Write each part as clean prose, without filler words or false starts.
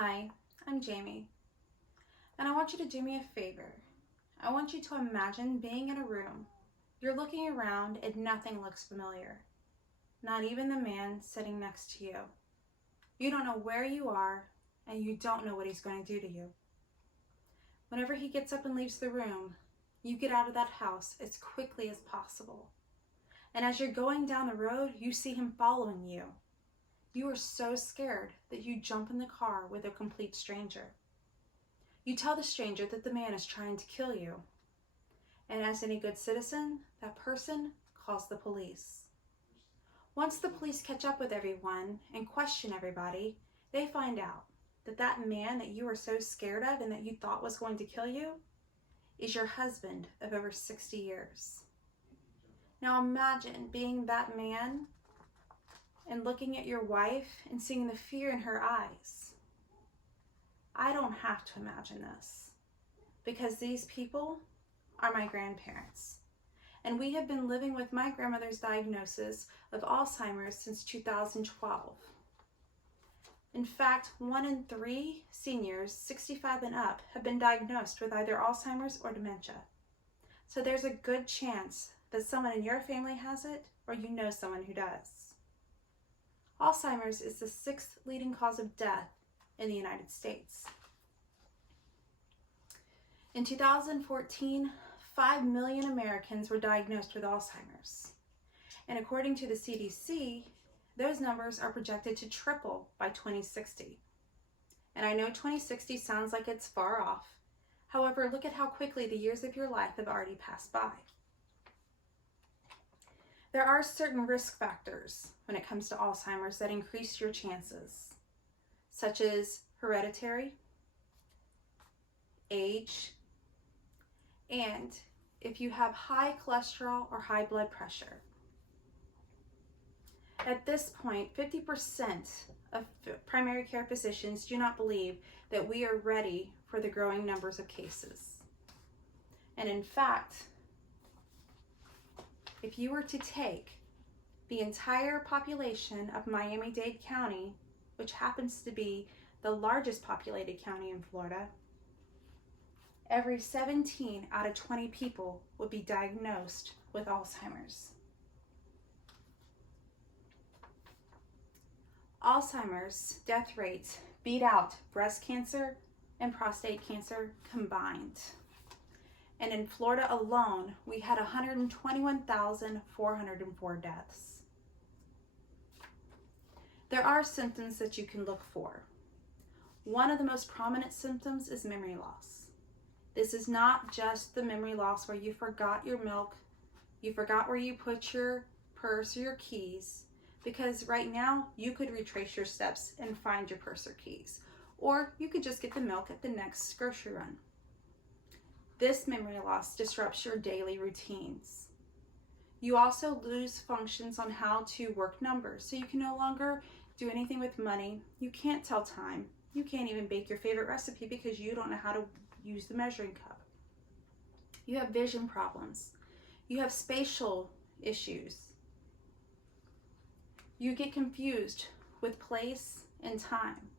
Hi, I'm Jamie, and I want you to do me a favor. I want you to imagine being in a room. You're looking around and nothing looks familiar, not even the man sitting next to you. You don't know where you are, and you don't know what he's going to do to you. Whenever he gets up and leaves the room, you get out of that house as quickly as possible. And as you're going down the road, you see him following you. You are so scared that you jump in the car with a complete stranger. You tell the stranger that the man is trying to kill you. And as any good citizen, that person calls the police. Once the police catch up with everyone and question everybody, they find out that that man that you were so scared of and that you thought was going to kill you is your husband of over 60 years. Now imagine being that man and looking at your wife and seeing the fear in her eyes. I don't have to imagine this because these people are my grandparents. And we have been living with my grandmother's diagnosis of Alzheimer's since 2012. In fact, 1 in 3 seniors 65 and up have been diagnosed with either Alzheimer's or dementia. So there's a good chance that someone in your family has it or you know someone who does. Alzheimer's is the 6th leading cause of death in the United States. In 2014, 5 million Americans were diagnosed with Alzheimer's. And according to the CDC, those numbers are projected to triple by 2060. And I know 2060 sounds like it's far off. However, look at how quickly the years of your life have already passed by. There are certain risk factors when it comes to Alzheimer's that increase your chances, such as hereditary, age, and if you have high cholesterol or high blood pressure. At this point, 50% of primary care physicians do not believe that we are ready for the growing numbers of cases. And in fact, if you were to take the entire population of Miami-Dade County, which happens to be the largest populated county in Florida, every 17 out of 20 people would be diagnosed with Alzheimer's. Alzheimer's death rates beat out breast cancer and prostate cancer combined. And in Florida alone, we had 121,404 deaths. There are symptoms that you can look for. One of the most prominent symptoms is memory loss. This is not just the memory loss where you forgot your milk, you forgot where you put your purse or your keys, because right now you could retrace your steps and find your purse or keys, or you could just get the milk at the next grocery run. This memory loss disrupts your daily routines. You also lose functions on how to work numbers, so you can no longer do anything with money. You can't tell time. You can't even bake your favorite recipe because you don't know how to use the measuring cup. You have vision problems. You have spatial issues. You get confused with place and time.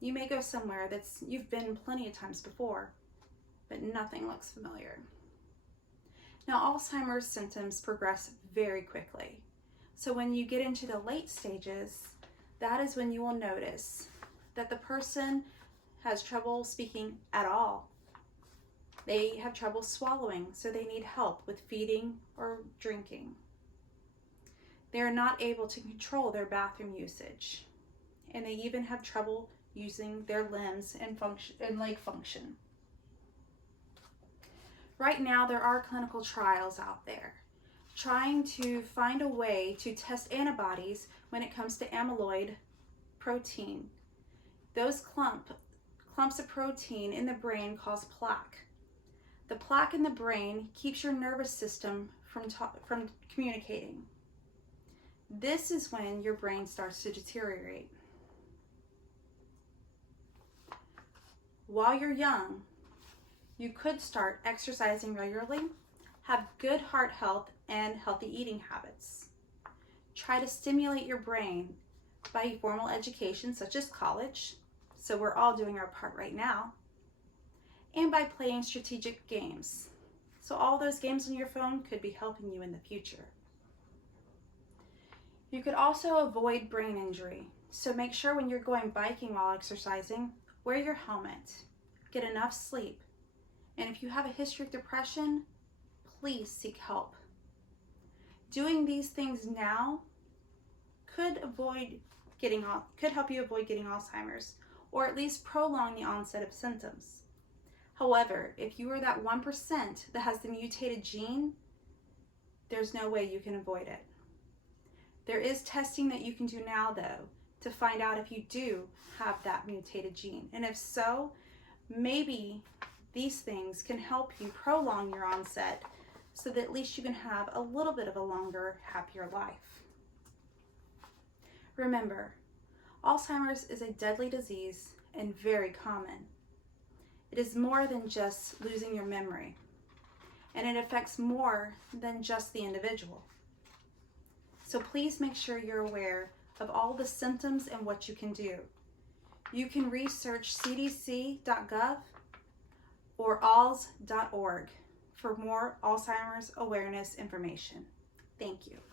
You may go somewhere you've been plenty of times before, but nothing looks familiar. Now, Alzheimer's symptoms progress very quickly. So when you get into the late stages, that is when you will notice that the person has trouble speaking at all. They have trouble swallowing, so they need help with feeding or drinking. They are not able to control their bathroom usage, and they even have trouble using their limbs and leg function. Right now, there are clinical trials out there trying to find a way to test antibodies when it comes to amyloid protein. Those clumps of protein in the brain cause plaque. The plaque in the brain keeps your nervous system from communicating. This is when your brain starts to deteriorate. While you're young, you could start exercising regularly, have good heart health, and healthy eating habits. Try to stimulate your brain by formal education such as college, so we're all doing our part right now, and by playing strategic games. So all those games on your phone could be helping you in the future. You could also avoid brain injury. So make sure when you're going biking while exercising, wear your helmet, get enough sleep, and if you have a history of depression, please seek help. Doing these things now could help you avoid getting Alzheimer's, or at least prolong the onset of symptoms. However, if you are that 1% that has the mutated gene, there's no way you can avoid it. There is testing that you can do now, though, to find out if you do have that mutated gene. And if so, maybe these things can help you prolong your onset so that at least you can have a little bit of a longer, happier life. Remember, Alzheimer's is a deadly disease and very common. It is more than just losing your memory, and it affects more than just the individual. So please make sure you're aware of all the symptoms and what you can do. You can research cdc.gov or alz.org for more Alzheimer's awareness information. Thank you.